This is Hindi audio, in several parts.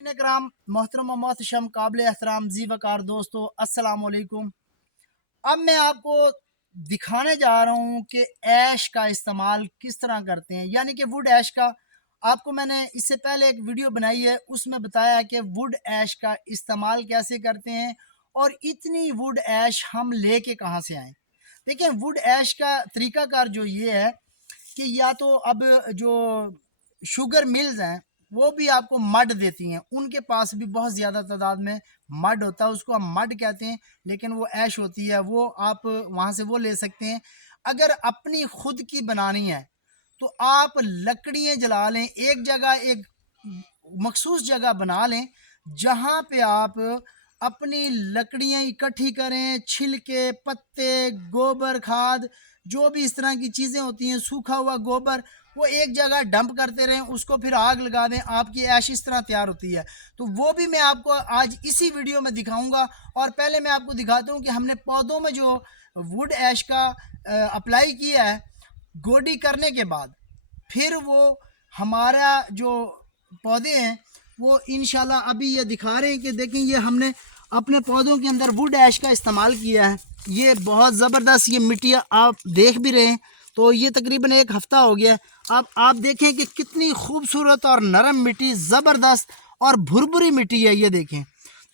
कराम मोहतरम मोहतशम काबिल एहतराम जी वकार दोस्तों अस्सलाम वालेकुम। अब मैं आपको दिखाने जा रहा हूँ कि ऐश का इस्तेमाल किस तरह करते हैं, यानी कि वुड ऐश का। आपको मैंने इससे पहले एक वीडियो बनाई है, उसमें बताया कि वुड ऐश का इस्तेमाल कैसे करते हैं और इतनी वुड ऐश हम लेके कहाँ से आए। देखिए, वुड ऐश का तरीकाकार जो ये है कि या तो अब जो शुगर मिल्स हैं वो भी आपको मड देती हैं, उनके पास भी बहुत ज़्यादा तादाद में मड होता है, उसको हम मड कहते हैं, लेकिन वो ऐश होती है, वो आप वहाँ से वो ले सकते हैं। अगर अपनी खुद की बनानी है तो आप लकड़ियाँ जला लें, एक जगह एक मखसूस जगह बना लें जहाँ पे आप अपनी लकड़ियाँ इकट्ठी करें, छिलके, पत्ते, गोबर खाद, जो भी इस तरह की चीज़ें होती हैं, सूखा हुआ गोबर, वो एक जगह डंप करते रहें, उसको फिर आग लगा दें, आपकी ऐश इस तरह तैयार होती है। तो वो भी मैं आपको आज इसी वीडियो में दिखाऊंगा। और पहले मैं आपको दिखाता हूँ कि हमने पौधों में जो वुड ऐश का अप्लाई किया है गोडी करने के बाद, फिर वो हमारा जो पौधे हैं वो इंशाल्लाह अभी ये दिखा रहे हैं कि देखें, ये हमने अपने पौधों के अंदर वुड ऐश का इस्तेमाल किया है। ये बहुत ज़बरदस्त ये मिट्टी आप देख भी रहे हैं। तो ये तकरीबन एक हफ़्ता हो गया। अब आप देखें कि कितनी खूबसूरत और नरम मिट्टी, ज़बरदस्त और भुरभुरी मिट्टी है, ये देखें।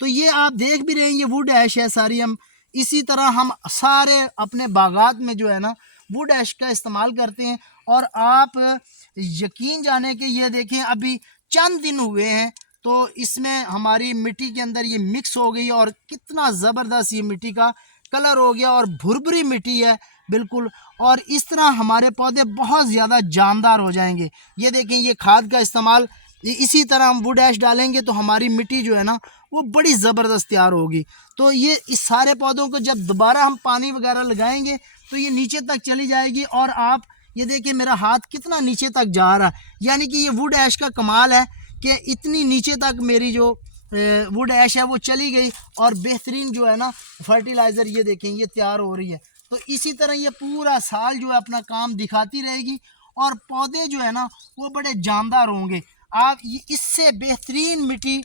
तो ये आप देख भी रहे हैं, ये वुड ऐश है सारी। हम इसी तरह हम सारे अपने बागात में जो है ना वुड ऐश का इस्तेमाल करते हैं। और आप यकीन जाने कि ये देखें, अभी चंद दिन हुए हैं तो इसमें हमारी मिट्टी के अंदर ये मिक्स हो गई और कितना ज़बरदस्त ये मिट्टी का कलर हो गया और भुरभुरी मिट्टी है बिल्कुल। और इस तरह हमारे पौधे बहुत ज़्यादा जानदार हो जाएंगे। ये देखें, ये खाद का इस्तेमाल इसी तरह हम वुड ऐश डालेंगे तो हमारी मिट्टी जो है ना वो बड़ी ज़बरदस्त तैयार होगी। तो ये इस सारे पौधों को जब दोबारा हम पानी वगैरह लगाएंगे तो ये नीचे तक चली जाएगी। और आप ये देखिए, मेरा हाथ कितना नीचे तक जा रहा है, यानी कि ये वुड ऐश का कमाल है कि इतनी नीचे तक मेरी जो वुड ऐश है वो चली गई और बेहतरीन जो है ना फर्टिलाइज़र ये देखें ये तैयार हो रही है। तो इसी तरह ये पूरा साल जो है अपना काम दिखाती रहेगी और पौधे जो है ना वो बड़े जानदार होंगे। आप इससे बेहतरीन मिट्टी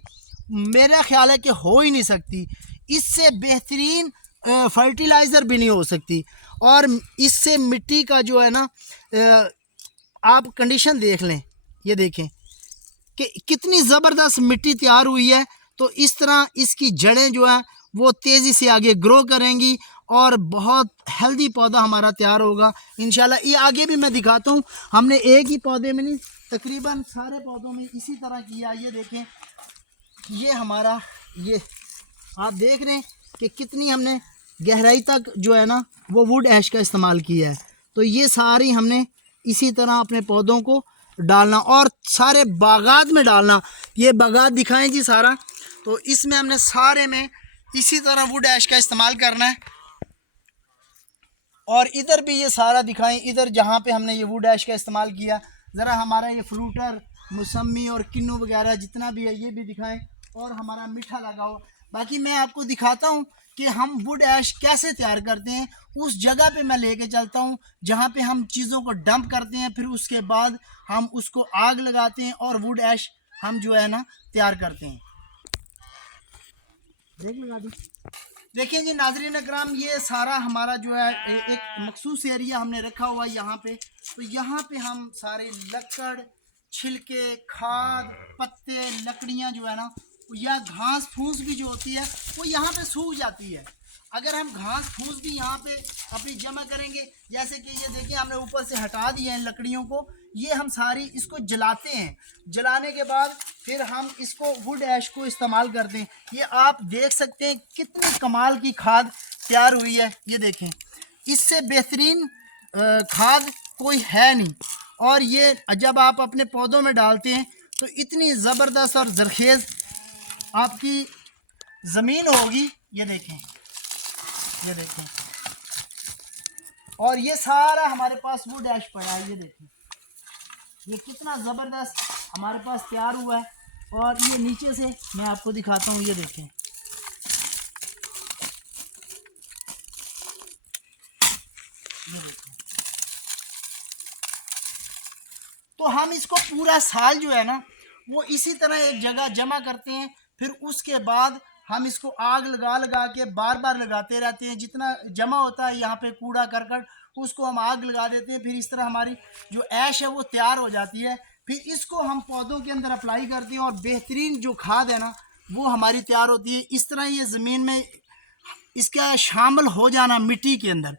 मेरा ख्याल है कि हो ही नहीं सकती, इससे बेहतरीन फर्टिलाइज़र भी नहीं हो सकती। और इससे मिट्टी का जो है ना आप कंडीशन देख लें, ये देखें कि कितनी ज़बरदस्त मिट्टी तैयार हुई है। तो इस तरह इसकी जड़ें जो हैं वो तेज़ी से आगे ग्रो करेंगी और बहुत हेल्दी पौधा हमारा तैयार होगा इंशाल्लाह। ये आगे भी मैं दिखाता हूँ, हमने एक ही पौधे में नहीं तकरीबन सारे पौधों में इसी तरह किया। ये देखें, ये हमारा ये आप देख रहे हैं कि कितनी हमने गहराई तक जो है ना वो वुड ऐश का इस्तेमाल किया है। तो ये सारी हमने इसी तरह अपने पौधों को डालना और सारे बागात में डालना। ये बागात दिखाएं जी सारा, तो इसमें हमने सारे में इसी तरह वुड ऐश का इस्तेमाल करना है। और इधर भी ये सारा दिखाएं, इधर जहाँ पे हमने ये वुड ऐश का इस्तेमाल किया, ज़रा हमारा ये फ्रूटर मौसमी और किन्नू वगैरह जितना भी है ये भी दिखाएं और हमारा मीठा लगाओ। बाकी मैं आपको दिखाता हूँ कि हम वुड ऐश कैसे तैयार करते हैं। उस जगह पे मैं लेके चलता हूँ जहाँ पे हम चीज़ों को डंप करते हैं, फिर उसके बाद हम उसको आग लगाते हैं और वुड ऐश हम जो है ना तैयार करते हैं। देख लगा दी। देखिए जी नाजरीन अकराम, ये सारा हमारा जो है एक मखसूस एरिया हमने रखा हुआ है यहाँ पे। तो यहाँ पे हम सारे लकड़, छिलके, खाद, पत्ते, लकड़ियाँ जो है ना या घास फूस भी जो होती है वो यहाँ पे सूख जाती है। अगर हम घास फूस भी यहाँ पे अपनी जमा करेंगे, जैसे कि ये देखिए हमने ऊपर से हटा दिए हैं लकड़ियों को, ये हम सारी इसको जलाते हैं। जलाने के बाद फिर हम इसको वुड ऐश को इस्तेमाल करते हैं। ये आप देख सकते हैं कितनी कमाल की खाद तैयार हुई है, ये देखें, इससे बेहतरीन खाद कोई है नहीं। और ये जब आप अपने पौधों में डालते हैं तो इतनी ज़बरदस्त और जरखेज़ आपकी ज़मीन होगी, ये देखें, ये देखें। और ये सारा हमारे पास वुड ऐश पड़ा है, ये देखें, ये कितना ज़बरदस्त हमारे पास तैयार हुआ है। और ये नीचे से मैं आपको दिखाता हूँ, ये देखें, ये देखें। तो हम इसको पूरा साल जो है ना वो इसी तरह एक जगह जमा करते हैं। फिर उसके बाद हम इसको आग लगा लगा के बार बार लगाते रहते हैं। जितना जमा होता है यहाँ पे कूड़ा करकट, उसको हम आग लगा देते हैं। फिर इस तरह हमारी जो ऐश है वो तैयार हो जाती है। फिर इसको हम पौधों के अंदर अप्लाई करते हैं और बेहतरीन जो खाद है ना वो हमारी तैयार होती है। इस तरह ये ज़मीन में इसका शामिल हो जाना मिट्टी के अंदर,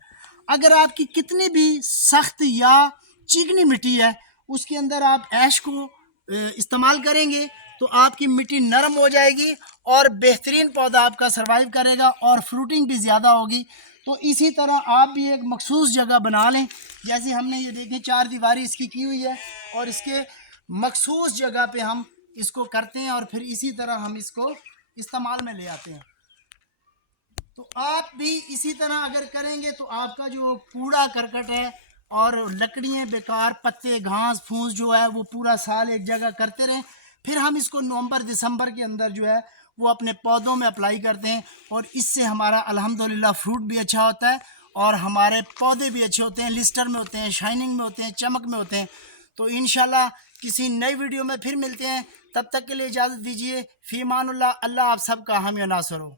अगर आपकी कितनी भी सख्त या चिकनी मिट्टी है उसके अंदर आप ऐश को इस्तेमाल करेंगे तो आपकी मिट्टी नरम हो जाएगी और बेहतरीन पौधा आपका सर्वाइव करेगा और फ्रूटिंग भी ज़्यादा होगी। तो इसी तरह आप भी एक मखसूस जगह बना लें, जैसे हमने ये देखें 4 दीवारी इसकी की हुई है और इसके मखसूस जगह पे हम इसको करते हैं और फिर इसी तरह हम इसको इस्तेमाल में ले आते हैं। तो आप भी इसी तरह अगर करेंगे तो आपका जो कूड़ा करकट है और लकड़ियाँ बेकार पत्ते घास फूस जो है वो पूरा साल एक जगह करते रहें। फिर हम इसको नवंबर दिसंबर के अंदर जो है वो अपने पौधों में अप्लाई करते हैं और इससे हमारा अल्हम्दुलिल्लाह फ्रूट भी अच्छा होता है और हमारे पौधे भी अच्छे होते हैं, लिस्टर में होते हैं, शाइनिंग में होते हैं, चमक में होते हैं। तो इंशाल्लाह किसी नई वीडियो में फिर मिलते हैं, तब तक के लिए इजाज़त दीजिए। फ़ी अमानुल्लाह। अल्लाह आप सबका हामी नासर हो।